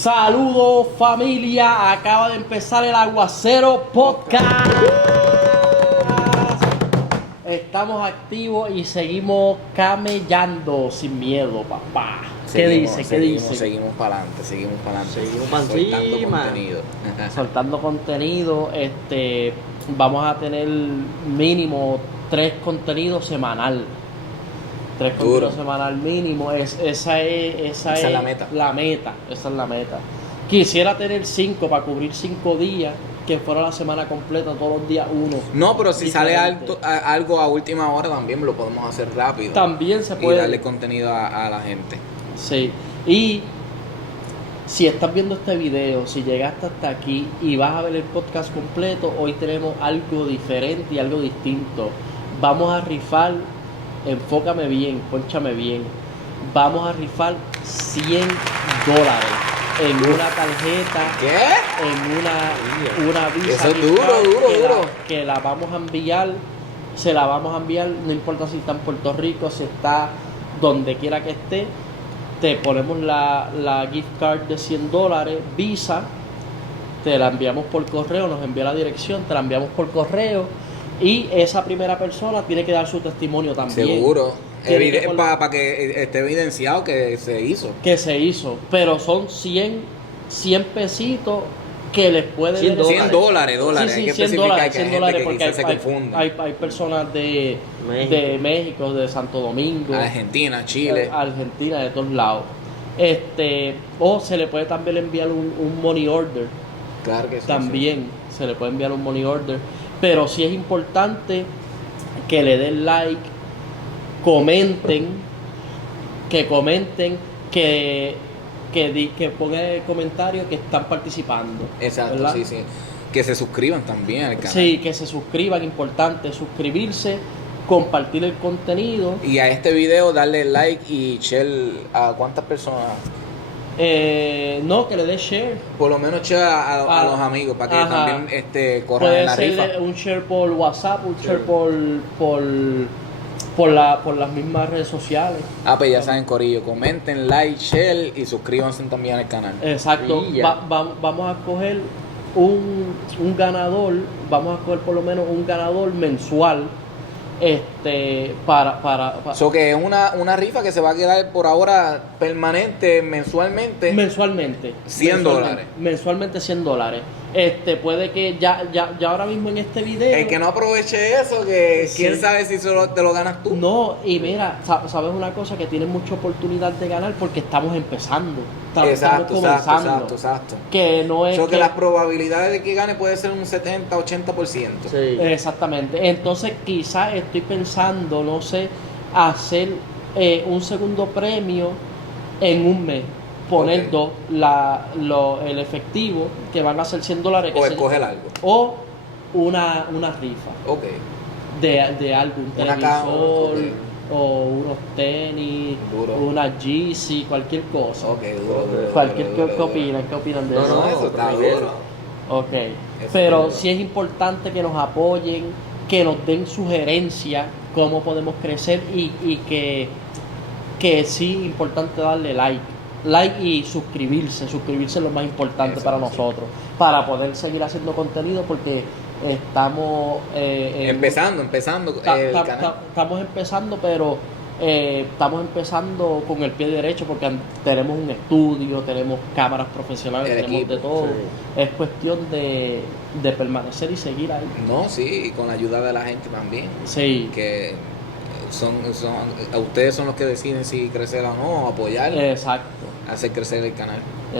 Saludos familia, acaba de empezar el Aguacero Podcast. Estamos activos y seguimos camellando sin miedo, papá. ¿Qué dice? Seguimos para adelante. Seguimos para soltando contenido. Soltando contenido, vamos a tener mínimo 3 contenidos semanal. 3 contenidos semanal mínimo. Esa es la meta. Esa es la meta. Quisiera tener 5 para cubrir 5 días, que fuera la semana completa, todos los días uno. No, pero si sale diferente. algo a última hora también lo podemos hacer rápido. También se puede. Y darle contenido a la gente. Sí. Y si estás viendo este video, si llegaste hasta aquí y vas a ver el podcast completo, hoy tenemos algo diferente y algo distinto. Vamos a rifar, enfócame bien, pónchame bien. Vamos a rifar $100 en una tarjeta. ¿Qué? En una Visa. Eso es duro. Que la vamos a enviar, se la vamos a enviar, no importa si está en Puerto Rico, si está donde quiera que esté. Te ponemos la gift card de $100 Visa, te la enviamos por correo, nos envía la dirección, te la enviamos por correo y esa primera persona tiene que dar su testimonio también. Seguro. Para que esté evidenciado que se hizo. Que se hizo, pero son 100 pesitos que les puede $100. Sí, Hay que especificar que hay gente que porque quizás se confunde. hay personas de México, de Santo Domingo, Argentina, Chile, Argentina, de todos lados. O se le puede también enviar un money order. Claro que sí. También se le puede enviar un money order, pero sí es importante que le den like, comenten, que pongan en el comentario que están participando. Exacto, ¿verdad? sí. Que se suscriban también al canal. Sí, que se suscriban, importante, suscribirse, compartir el contenido. Y a este video darle like y share a cuántas personas. No, que le dé share. Por lo menos share a los amigos para que Ajá. también corran Puede en la ser rifa. un share por WhatsApp, un share por las mismas redes sociales. Pues ya saben, corillo, comenten, like, share y suscríbanse también al canal. Exacto. Y ya. Vamos a escoger un ganador, vamos a escoger por lo menos un ganador mensual, para So que es una rifa que se va a quedar por ahora permanente, mensualmente. mensualmente $100. mensualmente $100. Puede que ya ahora mismo en este video El que no aproveche eso, que Sí. quién sabe si solo te lo ganas tú. no, y mira, sabes una cosa, que tienes mucha oportunidad de ganar porque estamos empezando, estamos comenzando, Exacto. que no es So que las probabilidades de que gane puede ser un 70-80%. Sí. Exactamente. Entonces quizás estoy pensando, no sé, hacer un segundo premio en un mes. Poner Ok. el efectivo, que van a ser $100. O escoger algo. O una rifa Ok. de algo, un Una televisor, ok. o unos tenis, Duro. una Yeezy, cualquier cosa. Ok, duro. Cualquier, ¿qué opinan? ¿Qué opinan de No, eso? No, eso está pero duro. Ok, Eso pero es sí es importante que nos apoyen, que nos den sugerencias, cómo podemos crecer y que sí es importante darle like y suscribirse es lo más importante Eso, para sí. nosotros, para poder seguir haciendo contenido, porque estamos Empezando el canal. estamos empezando, pero estamos empezando con el pie derecho, porque tenemos un estudio, tenemos cámaras profesionales, El tenemos equipo, de todo. sí. Es cuestión de permanecer y seguir ahí. No, sí, y con la ayuda de la gente también. Sí, Que ustedes son los que deciden si crecer o no, apoyar, exacto, hacer crecer el canal. y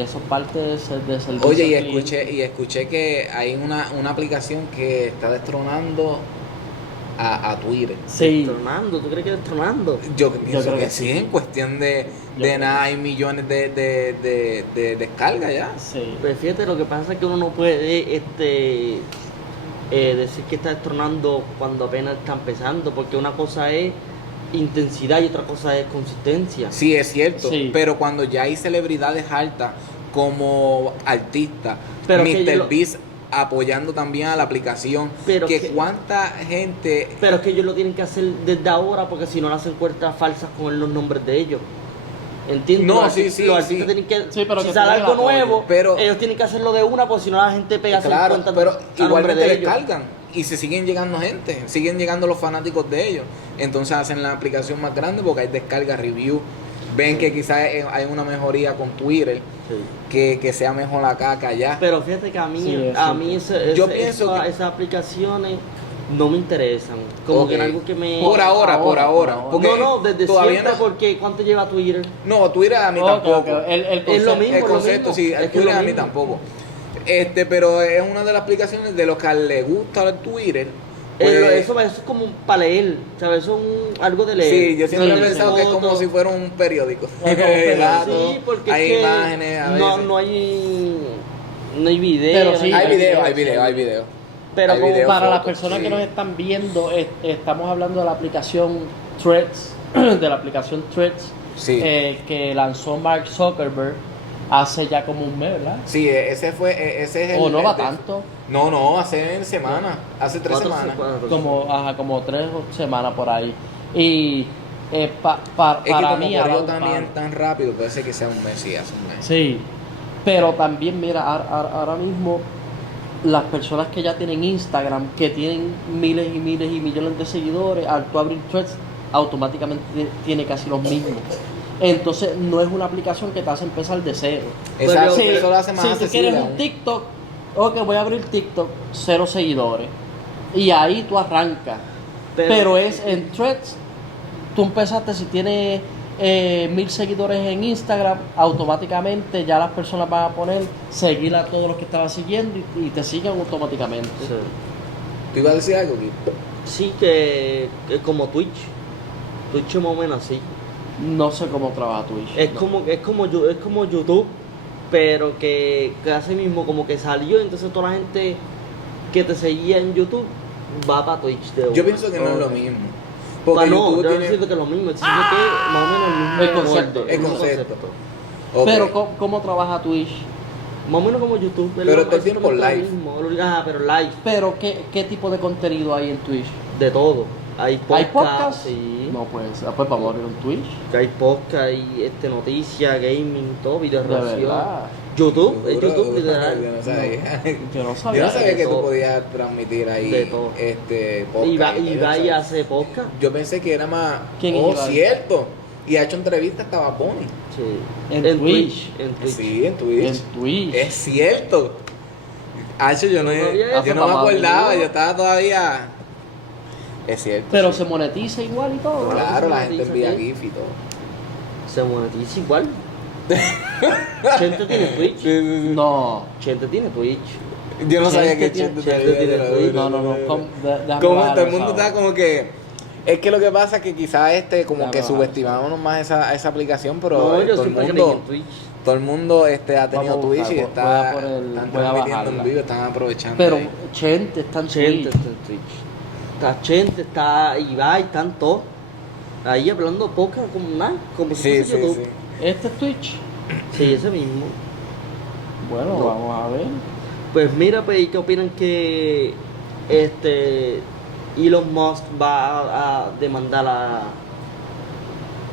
eso es parte de servicio Oye, y al cliente. escuché que hay una aplicación que está destronando a Twitter. Sí, Destronando, ¿tú crees que destronando? Yo pienso creo que que sí, sí. en cuestión de Yo creo nada hay millones de descargas ya. sí. Pues fíjate, lo que pasa es que uno no puede decir que está destronando cuando apenas está empezando, porque una cosa es intensidad y otra cosa es consistencia. Sí, es cierto, Sí. pero cuando ya hay celebridades altas como artistas, Pero que Mr. Beast apoyando también a la aplicación, Pero que que- cuánta gente... Pero es que ellos lo tienen que hacer desde ahora, porque si no, hacen cuentas falsas con los nombres de ellos. ¿Entiendes? No, Los sí, artistas- sí, los artistas sí. tienen que, Sí, pero si que sale tengan algo apoyo. nuevo, Pero- ellos tienen que hacerlo de una, porque si no la gente pega Claro, cuenta pero a nombre igualmente de le ellos. cargan y se siguen llegando gente, siguen llegando los fanáticos de ellos. Entonces hacen la aplicación más grande porque hay descarga, review. Ven que quizás hay una mejoría con Twitter, Sí. que sea mejor acá que allá. Pero fíjate que a mí, Sí, es a mí Yo pienso que- esas aplicaciones no me interesan. Como Ok. que en algo que me... Por ahora. por ahora. Porque No, desde todavía siempre, no. porque ¿cuánto lleva Twitter? No, Twitter a mí Ok, tampoco. ok. El Es lo concepto- mismo. El concepto, sí, Es el que es Twitter lo a mí mismo. tampoco. Pero es una de las aplicaciones de los que le gusta el Twitter. Pues, Eso es como para leer, ¿sabes? Eso es algo de leer. sí, yo siempre Sí, he pensado que es como Fotos. si fuera un periódico. Es como un periódico. Datos, Sí, porque hay es que imágenes, a veces. no hay video. Pero sí, Hay video, hay sí. video, hay video. Pero hay como video, Para las fotos, personas sí. que nos están viendo, estamos hablando de la aplicación Threads, de la aplicación Threads, Sí. que lanzó Mark Zuckerberg hace ya como un mes, ¿verdad? Sí, ese es el. O no va el de- tanto, No, hace semanas, hace 3 semanas. como 3 semanas por ahí. Y Es para que como mí ha corrió dado un también palo. tan rápido, puede ser que sea un mes, sí, hace un mes. Sí, pero también mira, ahora mismo las personas que ya tienen Instagram, que tienen miles y miles y millones de seguidores, al tú abrir Threads, automáticamente tiene casi los mismos. Entonces no es una aplicación que te hace empezar de cero. Exacto, Si- eso lo hace más si tú accesible quieres aún. un TikTok, ok, voy a abrir TikTok, 0 seguidores. Y ahí tú arrancas. Pero es en Threads, tú empezaste, si tienes 1000 seguidores en Instagram, automáticamente ya las personas van a poner seguir a todos los que estaban siguiendo y te siguen automáticamente. Sí. ¿Tú ibas a decir algo, Kiko? Sí, que es como Twitch. Twitch es más o menos así. No sé cómo trabaja Twitch. Es no. como YouTube, pero que así mismo como que salió, entonces toda la gente que te seguía en YouTube va para Twitch de Yo una. pienso que no es lo mismo. Porque Porque no, YouTube yo no tiene... siento que es lo mismo, sino que más o menos el mismo El concepto. molde, El mismo concepto. Ok. Pero ¿cómo trabaja Twitch? Más o menos como YouTube. es Pero lo- todo el es tiempo como lo live. mismo. Pero live, Pero ¿qué tipo de contenido hay en Twitch? de todo. Hay ¿Hay podcast, podcast? sí. No, pues vamos a abrir un Twitch. Hay podcast, hay noticias, gaming, todo, video De reacción. verdad. YouTube, es Seguro, YouTube yo literal. no sabía. Yo no Yo sabía. no sabía que tú todo. podías transmitir ahí De todo. podcast. Y va y hace podcast. Yo pensé que era más... ¿Quién es Ibai? cierto. Y ha hecho entrevistas hasta Bad Bunny. Sí. En Twitch. En Twitch. Sí, en Twitch. En Twitch. Es cierto. Hacho, yo no Todavía me acordaba, ¿no? yo estaba todavía... Es cierto. Pero sí. se monetiza igual y todo. Claro, la gente monetiza, envía ¿sí? GIF y todo. Se monetiza igual. Chente tiene Twitch. No. Chente tiene Twitch. Yo no sabía Chente que Chente Chente tiene Twitch. No. Déjame Como bajar todo el esa mundo hora. está como que... Es que lo que pasa es que quizás como Ya que me subestimamos más esa aplicación, pero No, yo todo el siempre creí mundo... en Twitch. Todo el mundo ha tenido Vamos a Twitch buscar, y voy está, a poner- están voy a transmitiendo en bajarla. vivo, están aprovechando. Pero ahí. Chente está en Chente Twitch. está en Twitch. Está Chente, está Ibai, están todos. Ahí hablando podcast como nada, como si Sí, fuese sí, YouTube. sí. ¿Este es Twitch? Sí, ese mismo. Bueno, No. vamos a ver. Pues mira, pues, ¿y qué opinan que Elon Musk va a demandar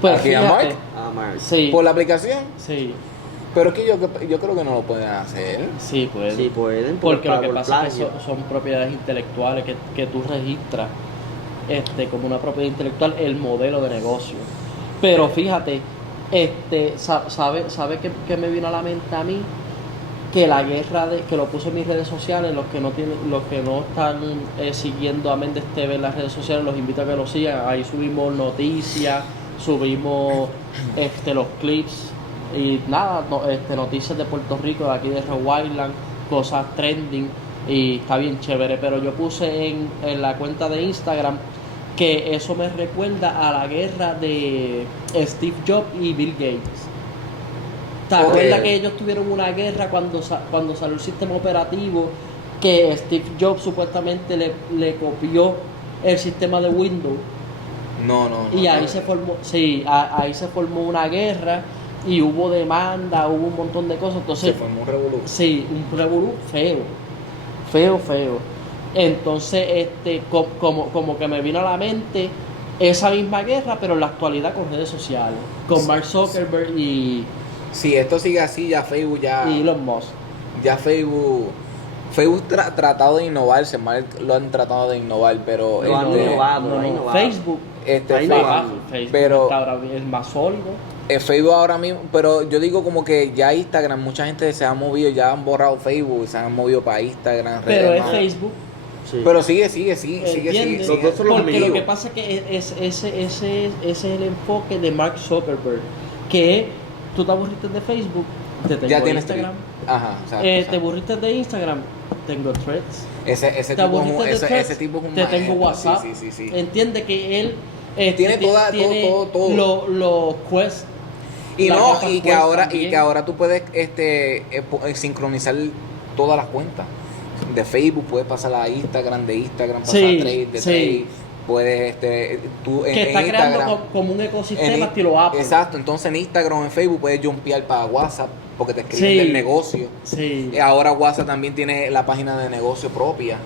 Pues ¿Aquí a fíjate. Mark? a Mark? Sí. Por la aplicación, Sí, pero es que yo creo que no lo pueden hacer. sí puede. Sí, pueden, Porque lo que por pasa es que plagio. son propiedades intelectuales que tú registras como una propiedad intelectual el modelo de negocio. Pero fíjate, ¿sabe que me vino a la mente a mí? Que la guerra que lo puse en mis redes sociales, los que no están siguiendo a Méndez TV en las redes sociales, los invito a que lo sigan. Ahí subimos noticias, subimos los clips y nada, noticias de Puerto Rico, de aquí de Rhode Island, cosas trending y está bien chévere. Pero yo puse en la cuenta de Instagram que eso me recuerda a la guerra de Steve Jobs y Bill Gates. ¿Te Ok. acuerdas que ellos tuvieron una guerra cuando salió el sistema operativo? Que Steve Jobs supuestamente le copió el sistema de Windows. No. Y ahí se formó, sí, ahí se formó una guerra y hubo demanda, hubo un montón de cosas. Se Entonces, formó un revolú. sí, un revolú feo. Entonces, como que me vino a la mente esa misma guerra, pero en la actualidad con redes sociales, con Mark Zuckerberg y Si esto sigue así, ya Facebook Elon Musk. ya Facebook tratado de innovarse, Mark lo han tratado de innovar, pero Lo han innovado. Facebook, Ahí Facebook, va. Facebook pero está ahora el más sólido. Facebook ahora mismo, pero yo digo como que ya Instagram, mucha gente se ha movido, ya han borrado Facebook, se han movido para Instagram, Pero redes es más. Facebook. Sí. Pero sigue. ¿Entiendes? Los dos son los Porque lo amigos. que pasa es que ese es el enfoque de Mark Zuckerberg, que tú te aburriste de Facebook, te tengo Ya tienes Instagram. Ajá, exacto, Te exacto. aburriste de Instagram, tengo Threads. Ese Te tipo es aburriste un, de ese Threads, tipo es un te tengo maestro, WhatsApp. sí. Entiende que él Tiene todo. Los quests. Y las no, gafas y que Quest ahora también. tú puedes sincronizar todas las cuentas. De Facebook puedes pasar a Instagram, de Instagram pasar Sí, a Trade, de sí. Trade puedes tú Que está creando Instagram, como un ecosistema en- estilo Apple. Exacto, entonces en Instagram o en Facebook puedes jumpear para WhatsApp porque te escriben Sí. del negocio. Sí. Y ahora WhatsApp también tiene la página de negocio propia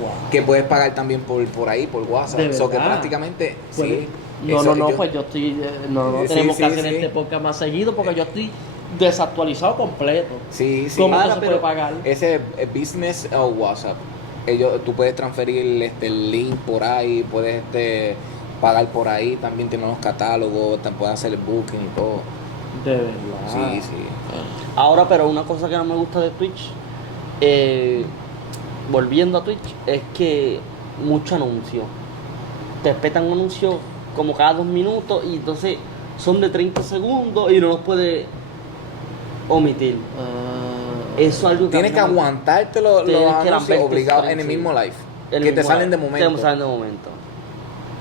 Wow. que puedes pagar también por ahí, por WhatsApp. ¿De So que verdad? prácticamente Puede- sí. No, Eso pues yo estoy. No, Sí, tenemos sí, que hacer sí. este podcast más seguido porque yo estoy desactualizado completo. Sí. ¿Cómo Ahora, no se pero puede pagar? Ese business o WhatsApp, tú puedes transferir el link por ahí, puedes pagar por ahí, también tiene los catálogos, te puedes hacer el booking y todo. De verdad. Sí. Ahora, pero una cosa que no me gusta de Twitch, volviendo a Twitch, es que mucho anuncio. Te respetan un anuncio como cada 2 minutos y entonces son de 30 segundos y no los puedes omitir. Ah, Eso es algo que Tienes que a mí no me- aguantarte los Tienes que anuncios lamberte obligados strike, en el sí. mismo live, el que te mismo- salen de Te momento. salen de momento.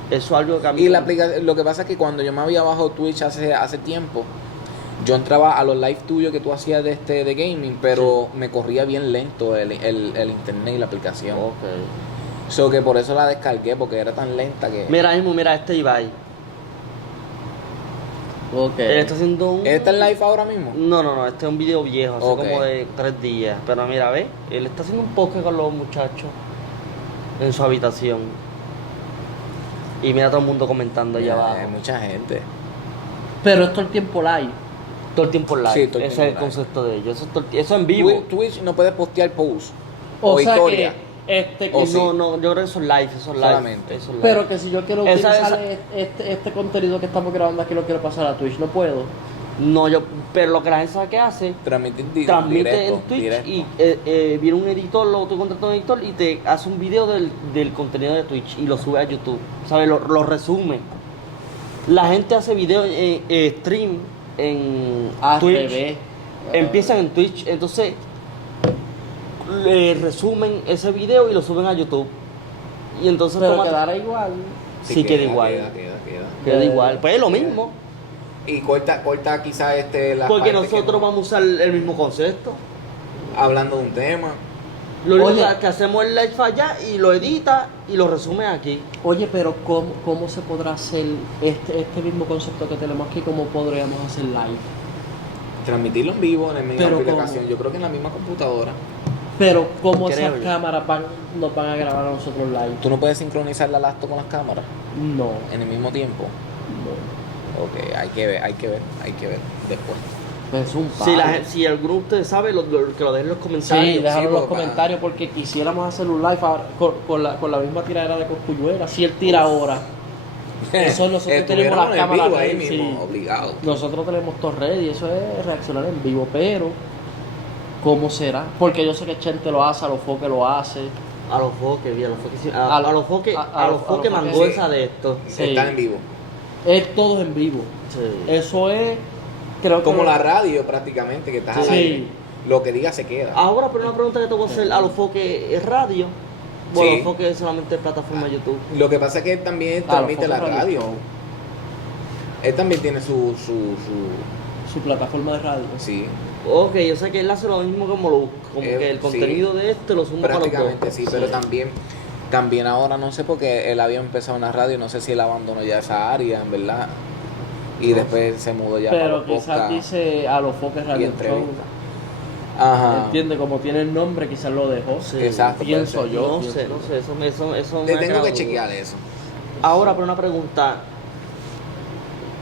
Eso es algo que a mí Y la no- aplicación, lo que pasa es que cuando yo me había bajado Twitch hace tiempo, yo entraba a los live tuyos que tú hacías de gaming, pero me corría bien lento el internet y la aplicación. Ok. So que por eso la descargué, porque era tan lenta que... Mira mismo, mira este Ibai. ok. Él está haciendo un... ¿Él está en live ahora mismo? No, este es un video viejo, hace Ok. como de 3 días. Pero mira, ve, él está haciendo un podcast con los muchachos en su habitación. Y mira todo el mundo comentando allá abajo. Hay mucha gente. Pero esto el tiempo live. Todo el tiempo live. Sí, todo el Ese tiempo es el live. concepto de ellos. Eso en vivo. Twitch no puedes postear posts O o sea historia. que O Y sí. no, yo creo que eso es live, eso es live. Solamente. Eso es live. pero que si yo quiero Esa- utilizar este contenido que estamos grabando aquí lo quiero pasar a Twitch, no puedo. No, pero lo que la gente sabe que hace, Transmitir transmite directo, en Twitch directo. y viene un editor, luego tú contratas un editor y te hace un video del contenido de Twitch y lo sube a YouTube, ¿sabes? Lo resume. La gente hace video stream en Twitch, TV. empiezan en Twitch, entonces le resumen ese video y lo suben a YouTube. Y entonces Pero toma- quedará igual. sí queda igual. Queda igual. Pues es lo mismo. Y corta quizás la Porque parte que nosotros no- vamos a usar el mismo concepto. hablando de un tema. Lo único Oye. que hacemos es live allá y lo edita y lo resume aquí. Oye, pero ¿cómo se podrá hacer este mismo concepto que tenemos aquí? ¿Cómo podríamos hacer live? Transmitirlo en vivo en la misma Pero aplicación. ¿cómo? Yo creo que en la misma computadora. Pero ¿cómo Creo esas yo. cámaras nos van a grabar a nosotros live? Tú no puedes sincronizar la laptop con las cámaras No, en el mismo tiempo. no. Ok, hay que ver después. Pues es un Si, palo. si alguno de ustedes sabe, que lo dejen en los comentarios. Sí, déjalo en los porque- comentarios porque quisiéramos hacer un live ahora con la misma tiradera de Cosculluela. Si él tira ahora, eso nosotros tenemos las Estuviéramos en cámaras vivo ahí ready, mismo, sí. obligado. Nosotros tenemos todo ready, eso es reaccionar en vivo, pero ¿cómo será? Porque yo sé que Chente lo hace, a los foques lo hace. A los foques, bien, a los foques, sí. A a los foques, a los foques foques, mandó sí. esa de esto. Sí. Está en vivo. Es todo en vivo. Sí. Eso es, creo que... Como la radio prácticamente, que estás al Sí. aire. Lo que diga se queda. Ahora, pero una pregunta que te voy a hacer, ¿a los foques es radio? Bueno, Sí. los foques es solamente plataforma YouTube. Lo que pasa es que él también Ah, transmite los la Focus radio. Show, Él también tiene su su plataforma de radio. sí, Ok, yo sé que él hace lo mismo como que el sí. contenido de este lo suma para los prácticamente dos. sí, pero también ahora no sé porque él había empezado en la radio, no sé si él abandonó ya esa área, en verdad. Y después se mudó ya para Pero los quizás podcasts dice a los foques y radio show. entrevistas. Ajá. Entiende, como tiene el nombre, quizás lo dejó. Sí. Exacto, Pienso puede ser. yo. No pienso sé, yo. no sé, eso Le me ha tengo que quedado chequear eso. Ahora, pero una pregunta.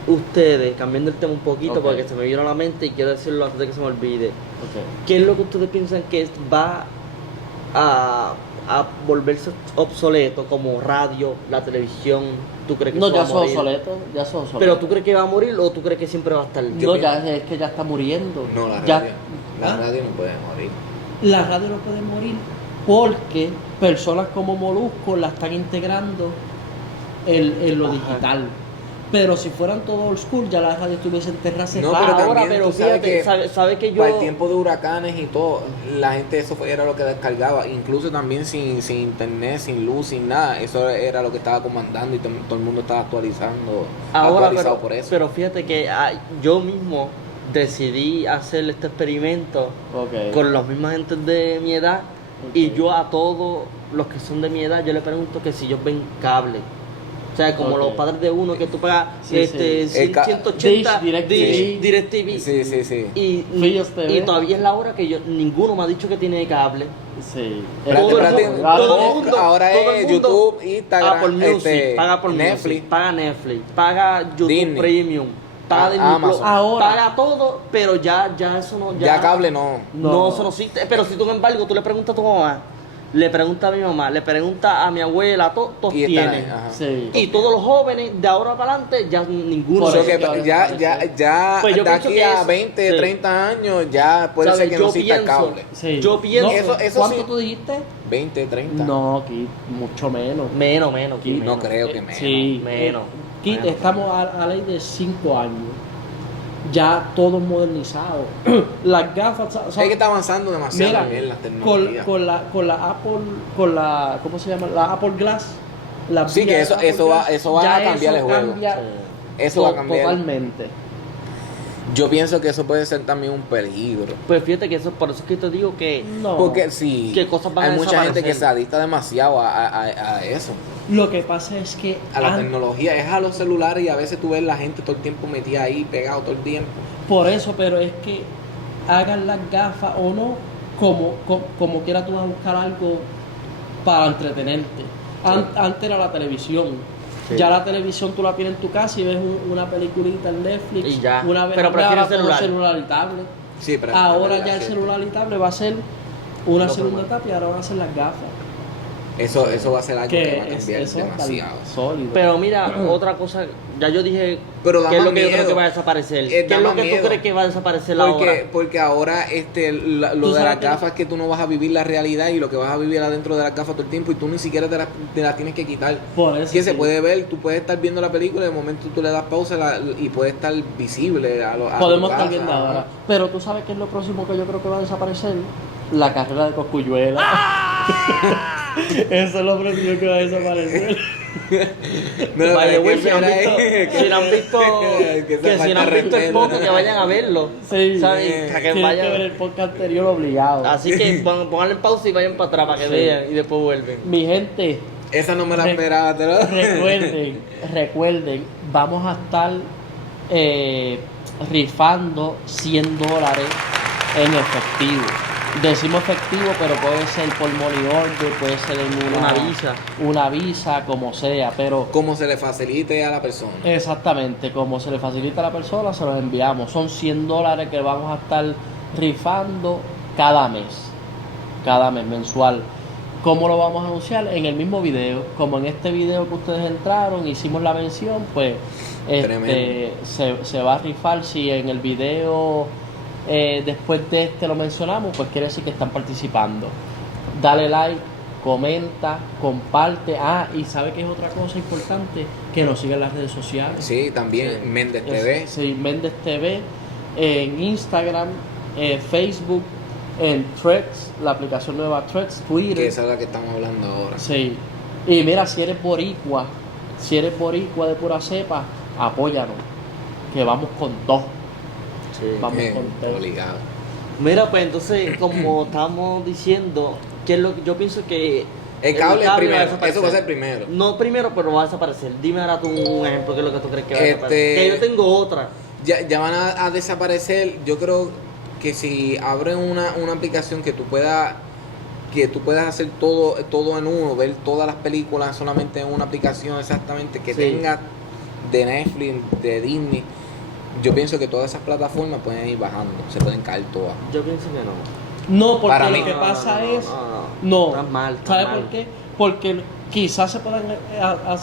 Ustedes, cambiando el tema un poquito Ok. porque se me vino a la mente y quiero decirlo antes de que se me olvide. Ok. ¿Qué es lo que ustedes piensan que va a volverse obsoleto como radio, la televisión? ¿Tú crees que No, eso va ya a son morir? obsoletos, ya son obsoletos. ¿Pero tú crees que va a morir o tú crees que siempre va a estar? Yo No, ya es que ya está muriendo. No, la Ya- radio. La ¿Ah? radio no puede morir. La radio no puede morir porque personas como Molusco la están integrando en lo Ajá. digital. Pero si fueran todos old school, ya la radio estuviese enterrada hace No, rato. pero Ahora, también pero tú sabes fíjate, que sabe que yo... Para el tiempo de huracanes y todo, la gente eso era lo que descargaba, incluso también sin internet, sin luz, sin nada, eso era lo que estaba comandando y todo el mundo estaba Ahora, actualizado por eso. pero fíjate que yo mismo decidí hacer este experimento Ok. con los mismos gentes de mi edad y Ok. yo a todos los que son de mi edad yo le pregunto que si ellos ven cable. O sea, como Ok. los padres de uno que tú pagas Sí, sí. 180 Dish, DirecTV. Sí, sí, sí. Y Fios TV. y todavía es la hora que ninguno me ha dicho que tiene cable. Sí. Espérate, Todo el espérate, mundo- Claro, todo el todo- mundo- ahora todo el es mundo- YouTube, Instagram, Apple Music, paga Apple Netflix. Music, paga Netflix, paga YouTube Disney. Premium, paga Disney Amazon. Plus, Ahora. paga todo, pero ya eso no... Ya cable no. No, eso no existe. Pero si tú, sin embargo, tú le preguntas a tu mamá, le preguntas a mi mamá, le preguntas a mi abuela, todos Y están ahí, tienen. ajá. Sí. Y todos los jóvenes de ahora para adelante, ya ninguno. Por So eso que que va a ya desaparecer. Pues yo de pienso aquí que a eso- 20, sí. 30 años ya puede ¿Sabes? ser que no Yo exista pienso- cable. Sí. Yo pienso- Eso ¿Cuánto sí. tú dijiste? 20, 30. No, Kit, mucho menos. Menos, Kid, No menos. creo que menos. Sí. Menos. Kit, Menos. estamos a ley de 5 años. Ya todo modernizado. Las gafas. Es que está avanzando demasiado Mira, también las tecnologías. con la Apple, ¿cómo se llama? La Apple Glass. La Sí, que vías eso- Apple eso va- Glass, eso va ya a cambiar el juego. cambia Eso va a cambiar. Totalmente. Yo pienso que eso puede ser también un peligro. Pues fíjate que eso, por eso es que te digo que No. Porque sí, ¿Qué cosas van hay a mucha gente que desaparecer? se adicta demasiado a eso, Lo que pasa es que a la tecnología, es a los celulares y a veces tú ves la gente todo el tiempo metida ahí, pegado todo el tiempo. por eso, pero es que hagan las gafas o no, como quiera tú vas a buscar algo para entretenerte. Antes era la televisión. Sí. Ya la televisión tú la tienes en tu casa y ves una peliculita en Netflix. Y ya. Una vez Pero prefieres ahora todo celular. y tablet. Sí, pero Ahora la ya el gente- celular y tablet va a ser una Lo segunda primero. etapa y ahora van a ser las gafas. Eso va a ser algo que va a Que cambiar eso está demasiado. sólido. Pero mira, otra cosa, ya yo dije Pero da qué es lo más que yo creo miedo. que va a desaparecer. Da ¿Qué es lo más que miedo. tú crees que va a desaparecer ahora? Porque ahora lo Tú de sabes las que- gafas es que tú no vas a vivir la realidad y lo que vas a vivir adentro de las gafas todo el tiempo y tú ni siquiera te las tienes que quitar. Por eso Que se sí. puede ver, tú puedes estar viendo la película y de momento tú le das pausa y puede estar visible a Podemos tu estar casa. viendo ahora. Pero tú sabes qué es lo próximo que yo creo que va a desaparecer. La carrera de Cosculluela. Eso es lo próximo que va a desaparecer. No, By the pero way, es si no han visto, si no han visto, que si no han visto el poco, que vayan a verlo. Sí, ¿Saben? Para que tienes vayan. que ver el podcast anterior obligado. Así que pónganle en pausa y vayan para atrás para que Sí. vean y después vuelven. Mi gente, Esa no me la Re- esperaba, te lo recuerden, vamos a estar rifando $100 en efectivo. Decimos efectivo, pero puede ser por money order, puede ser en una visa, como sea, pero Como se le facilite a la persona. exactamente, como se le facilita a la persona, se los enviamos. Son $100 que vamos a estar rifando cada mes, mensual. ¿Cómo lo vamos a anunciar? En el mismo video, como en este video que ustedes entraron, hicimos la mención, pues Tremendo. se va a rifar. Si en el video después de este lo mencionamos, pues quiere decir que están participando. Dale like, comenta, comparte. Y sabe que es otra cosa importante, que nos sigan en las redes sociales. Sí, también Méndez TV. Sí, Méndez TV, en Instagram, Facebook, en Threads, la aplicación nueva Threads, Que Twitter. esa es la que estamos hablando ahora. Sí. Y mira, si eres boricua de pura cepa, apóyanos, que vamos con dos. Vamos con tres. Obligado. Mira, pues entonces, como estamos diciendo, ¿qué es lo que yo pienso que El cable va a primero, desaparecer? eso va a ser primero. No primero, pero va a desaparecer. Dime ahora tú un ejemplo, ¿qué es lo que tú crees que va a desaparecer? Que yo tengo otra. Ya van a desaparecer. Yo creo que si abren una aplicación que tú puedas, que tú puedas hacer todo en uno, ver todas las películas solamente en una aplicación exactamente, que Sí. tenga de Netflix, de Disney. Yo pienso que todas esas plataformas pueden ir bajando, se pueden caer todas. Yo pienso que no. No, porque Para lo mí- que pasa es... no. No, Estás mal, estás ¿sabes mal. por qué? Porque quizás se puedan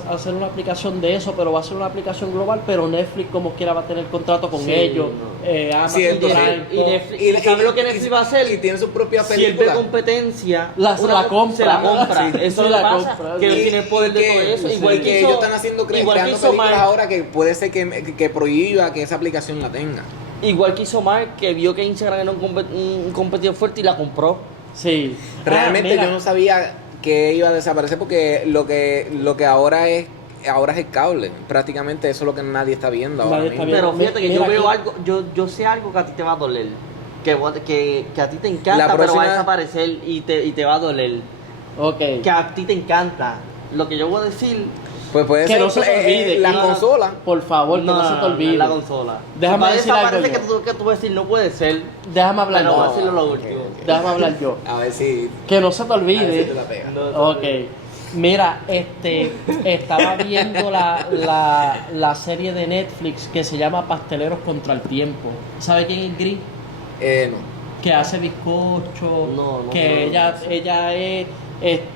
hacer una aplicación de eso, pero va a ser una aplicación global, pero Netflix como quiera va a tener contrato con Sí, ellos, no. Amazon Cierto, Prime, y todo. Netflix- ¿sabes lo que Netflix va a hacer? Y tiene su propia Si él ve película. competencia, La compra. se la compra. Sí, Eso sí, es lo la que pasa, compra. que él Y- tiene el poder y de que- todo eso. sí, Igual y que que hizo, ellos están haciendo igual que creando hizo películas Mark, ahora que puede ser que prohíba que esa aplicación la tenga. igual que hizo Mark, que vio que Instagram era un competidor fuerte y la compró. Sí. Realmente Mira, yo no sabía que iba a desaparecer porque lo que ahora es el cable. Prácticamente eso es lo que nadie está viendo ahora Nadie está mismo. viendo. Pero fíjate que Mira yo veo aquí. algo, yo sé algo que a ti te va a doler. Que a ti te encanta, La pero va próxima- a desaparecer y te va a doler. Ok. Que a ti te encanta. Lo que yo voy a decir, Pues puede Que ser no se te olvide. la No, consola. Por favor, que no se te olvide. la consola. Déjame Va a decir algo desaparecer yo. que tú vas a decir, no puede ser. Déjame hablar Pero voy a yo. decirlo lo ok, último. ok. Déjame hablar yo. A ver si, Que no se te a ver si olvide. te la pega. No, Ok. Mira, estaba viendo la serie de Netflix que se llama Pasteleros contra el Tiempo. ¿Sabe quién es Gris? No. Que hace bizcocho, No, que no. ella es,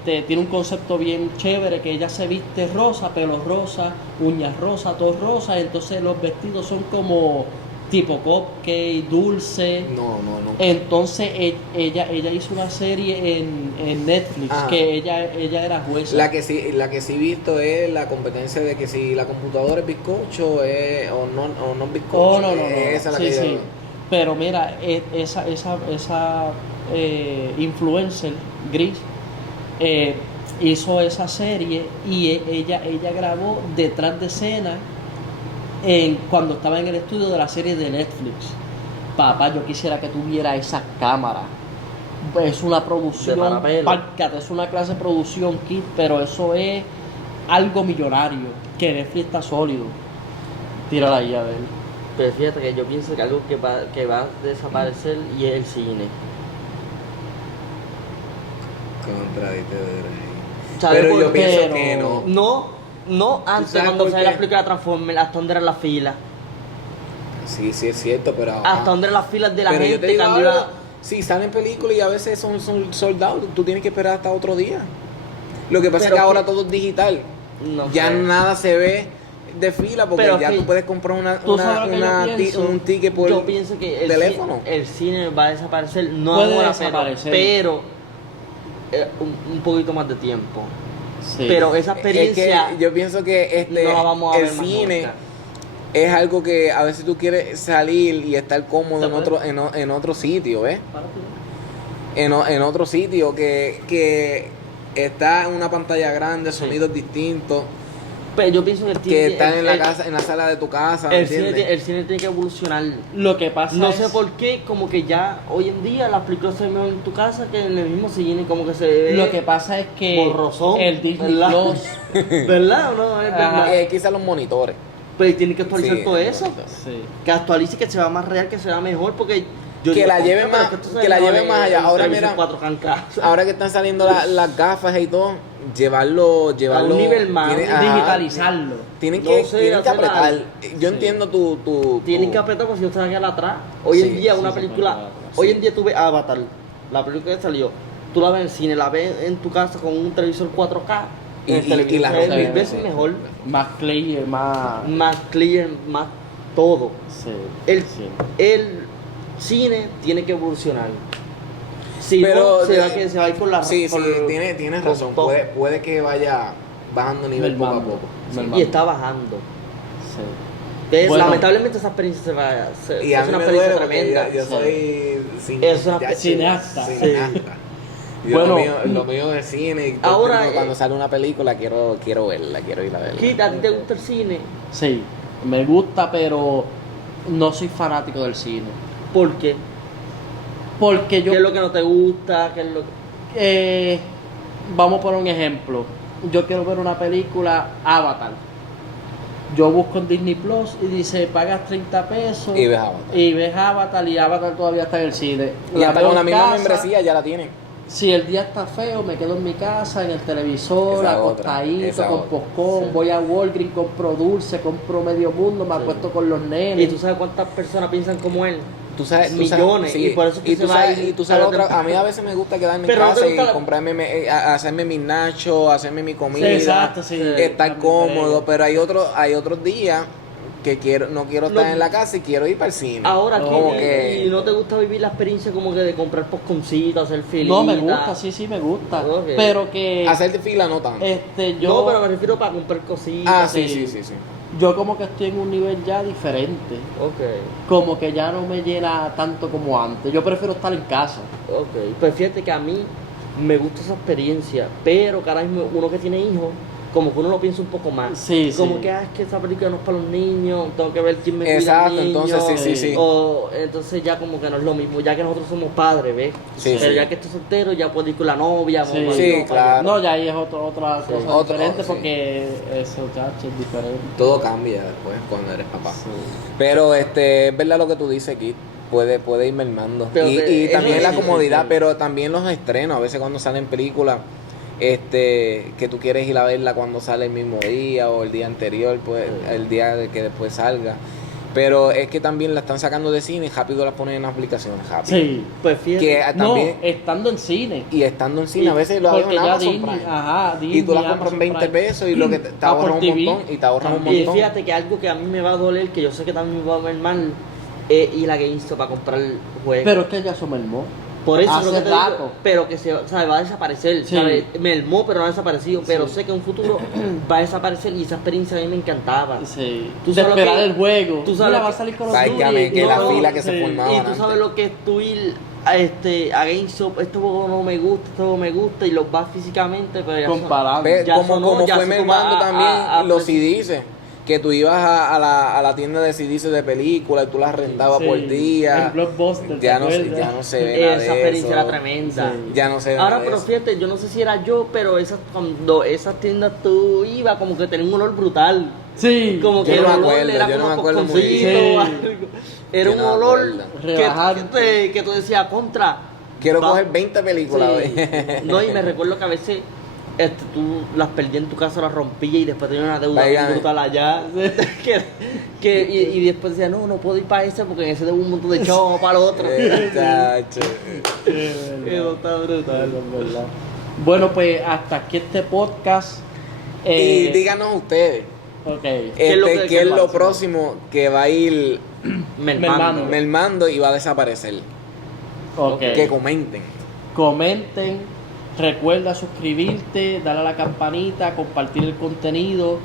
tiene un concepto bien chévere, que ella se viste rosa, pelo rosa, uñas rosa, todo rosa, entonces los vestidos son como tipo cupcake, dulce. No. Entonces ella hizo una serie en Netflix Ah. que ella era jueza. La que sí he visto es la competencia de que si la computadora es bizcocho o no es bizcocho. Oh, no. Esa es la Sí, que yo- sí. Pero mira, esa influencer Gris hizo esa serie y ella grabó detrás de escena cuando estaba en el estudio de la serie de Netflix. Papá, yo quisiera que tuviera esa cámara. Es una producción, De parapelo. párcate, es una clase de producción kit, pero eso es algo millonario, que Netflix está sólido. Tírala ahí a ver. Pero fíjate que yo pienso que algo que va a desaparecer y es el cine. ¿Sabes Pero por yo qué? pienso que no. No antes sabes cuando por salió la qué? película Transformers, hasta donde eran las filas. Sí, es cierto, pero... Hasta donde eran las filas de la pero yo te gente digo cuando algo, iba. si salen películas y a veces son soldados, tú tienes que esperar hasta otro día. Lo que pasa Pero es que ahora que- todo es digital. No Ya sé. nada se ve de fila porque Pero ya que- tú puedes comprar ¿Tú sabes lo que yo pienso? un ticket por Yo pienso que teléfono. el cine va a desaparecer, no Puede ahora, desaparecer. pero un poquito más de tiempo. Sí. Pero esa Es que experiencia yo pienso que no la vamos a el ver más cine nunca. es algo que a veces tú quieres salir y estar cómodo ¿Se en puede? en otro sitio, ¿ves? En otro sitio que está en una pantalla grande, sonidos distintos, Pero yo pienso que el que cine, están en la casa, en la sala de tu casa, ¿me el cine, entiendes? el cine tiene que evolucionar. Lo que pasa No es... sé por qué, como que ya hoy en día las películas se ven mejor en tu casa que en el mismo cine, como que se ve Lo que pasa es que borrosón, el Disney ¿verdad? Plus... ¿Verdad o no? Es verdad. Quizás los monitores. Pero tiene que actualizar Sí, todo eso. Sí. Que actualice, que se vea más real, que se vea mejor, porque yo Que digo, la lleven pero más- tú sabes, que la no, lleven más allá. el Ahora televisor mira, 4K en casa. Ahora que están saliendo las gafas y todo, llevarlo A un nivel más, Digitalizarlo. Tienen No que, sé, tienen que hacerla- apretar. Yo Sí. entiendo tu Tienen que apretar porque si no se van a quedar atrás. Hoy Sí, en día sí, una se película, pueden quedar atrás. hoy en día tú ves Avatar, la película que salió, tú la ves en el cine, la ves en tu casa con un televisor 4K, Y- en el y televisor la se ve rompe. mil veces mejor, Más clear, más... más clear, más todo. Sí, El, sí. el cine tiene que evolucionar. Si Pero no, se va a ir con la Sí, con- tienes con razón. todo. Puede que vaya bajando nivel poco a Mermando. poco. Mermando. Y está bajando. Sí. Entonces, Bueno. lamentablemente esa experiencia Y a es mí una me duele experiencia porque tremenda. yo Sí. soy Es una ya, cineasta. cineasta. Yo Bueno. lo mío es cine. Y Ahora, cuando sale una película quiero verla, quiero ir a verla. Kit, ¿a ti te gusta el cine? Sí, me gusta, pero no soy fanático del cine. ¿Por qué? Porque yo... ¿Qué es lo que no te gusta? ¿Qué es lo que... vamos a poner un ejemplo. Yo quiero ver una película Avatar. Yo busco en Disney Plus y dice, pagas 30 pesos Y ves Avatar. y ves Avatar, y Avatar todavía está en el cine. Y hasta veo con la en misma casa, membresía ya la tienen. Si el día está feo, me quedo en mi casa, en el televisor, Esa otra, acostadito, esa con otra. popcorn, Sí. voy a Walgreens, compro dulce, compro medio mundo, me Sí. acuesto con los ¿Y nenes. tú sabes cuántas personas piensan como él? Tú sabes, Millones, sí. y por eso es que y se tú va sabes, a ir y tú sabes tarde o otra, a mí temprano. a veces me gusta quedarme en Pero no te casa gusta y la- comprarme, hacerme mis nachos, hacerme mi comida, Sí, exacto, sí. estar También cómodo, brega. pero hay otros días que no quiero estar No. en la casa y quiero ir para el cine. Ahora Como que que- y no te gusta vivir la experiencia como que de comprar posconcitos, hacer filitas. No, me gusta, sí, me gusta. Ok. Pero que Hacerte fila no tanto. yo, No, pero me refiero para comprar cositas. sí. yo como que estoy en un nivel ya diferente. Ok, Como que ya no me llena tanto como antes. Yo prefiero estar en casa. ok. Pues fíjate que a mí me gusta esa experiencia, pero que ahora mismo uno que tiene hijos, como que uno lo piensa un poco más. Sí, Como sí. que es que esa película no es para los niños, tengo que ver quién me cuida Exacto, al niño. entonces sí. O entonces ya como que no es lo mismo, ya que nosotros somos padres, ¿ves? Sí, Pero sí. ya que estoy soltero, ya puedo ir con la novia, Sí. vamos, Sí, vamos, claro. No, ya ahí es otra Sí. cosa Otro- diferente sí. porque eso, chacho, es diferente. Todo cambia después cuando eres papá. Sí. Pero es verdad lo que tú dices, Kit. Puede ir mermando. Pero Y eso también es la difícil. comodidad, pero también los estrenos. A veces cuando salen películas, que tú quieres ir a verla cuando sale el mismo día o el día anterior, pues Sí. el día de que después salga. Pero es que también la están sacando de cine y rápido la ponen en aplicaciones, rápido. Sí. Pues fíjate. Que también, No, estando en cine. y estando en cine, a veces lo hago Porque en ya Amazon Disney, Prime. ajá, Y tú la Disney, compras en Amazon 20 Prime. pesos y lo que te ahorras Apple un TV, montón. Y te ahorras un también. Y montón. fíjate que algo que a mí me va a doler, que yo sé que también me va a ver mal, es ir a GameStop para comprar juegos. Pero es que ya se mermó. Por eso es hace lo que te rato. digo, pero que va a desaparecer, Sí. ¿sabes? Me elmó, pero no ha desaparecido, pero Sí. sé que en un futuro va a desaparecer y esa experiencia a mí me encantaba. Sí. Tú De sabes lo esperar que- el juego. tú sabes Mira, lo va a que- salir con los Válgame, que la no, fila que se sí. formaba Y tú antes. sabes lo que es tú ir a GameStop, este juego no me gusta, este juego me gusta, y los vas físicamente, pero ya son- Comparando. Ve Ya como sonó, ya fue se mermando va también a los precio. CDs, que tú ibas a la tienda de CDs de películas y tú las rentabas Sí. por día. En Blockbuster, ya ¿te no, acuerdas? ya no se ve nada Esa de experiencia eso. era tremenda. Sí. Ya no se ve Ahora, nada de pero eso. fíjate, yo no sé si era yo, pero cuando esas tiendas tú ibas, como que tenía un olor brutal. Sí. Como Yo que no el me olor acuerdo, era yo no como me acuerdo muy popcorncito bien. o algo. Era Yo un no me olor acuerdo. Relajante. que tú decías, contra. Quiero va- coger 20 películas. Sí. ¿ve? No, y me recuerdo que a veces tú las perdías en tu casa, las rompías y después tenías una deuda Válgame. bien brutal allá. Y después decías, no puedo ir para ese porque en ese debo un montón de chavos para el otro. Chacho. Eso está brutal. Es verdad. Bueno, pues hasta aquí este podcast. Y díganos ustedes, Ok. ¿Qué es lo que- qué es lo máximo? próximo que va a ir Mermando. mermando y va a desaparecer. Ok. Que comenten. Comenten. Recuerda suscribirte, darle a la campanita, compartir el contenido.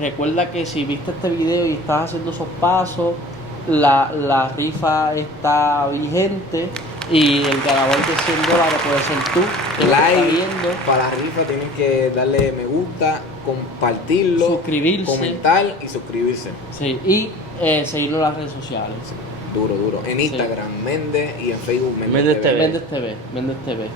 Recuerda que si viste este video y estás haciendo esos pasos, la rifa está vigente y el ganador de $100 puede ser tú, que lo estás Like viendo. para la rifa tienen que darle me gusta, compartirlo, Suscribirse. comentar y suscribirse. Sí, y seguirnos en las redes sociales. Duro. En Sí. Instagram, Méndez, y en Facebook, Méndez Méndez TV. TV. Méndez TV.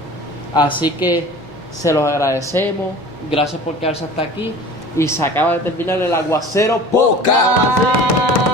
Así que se los agradecemos. Gracias por quedarse hasta aquí. Y se acaba de terminar el Aguacero Podcast. Podcast.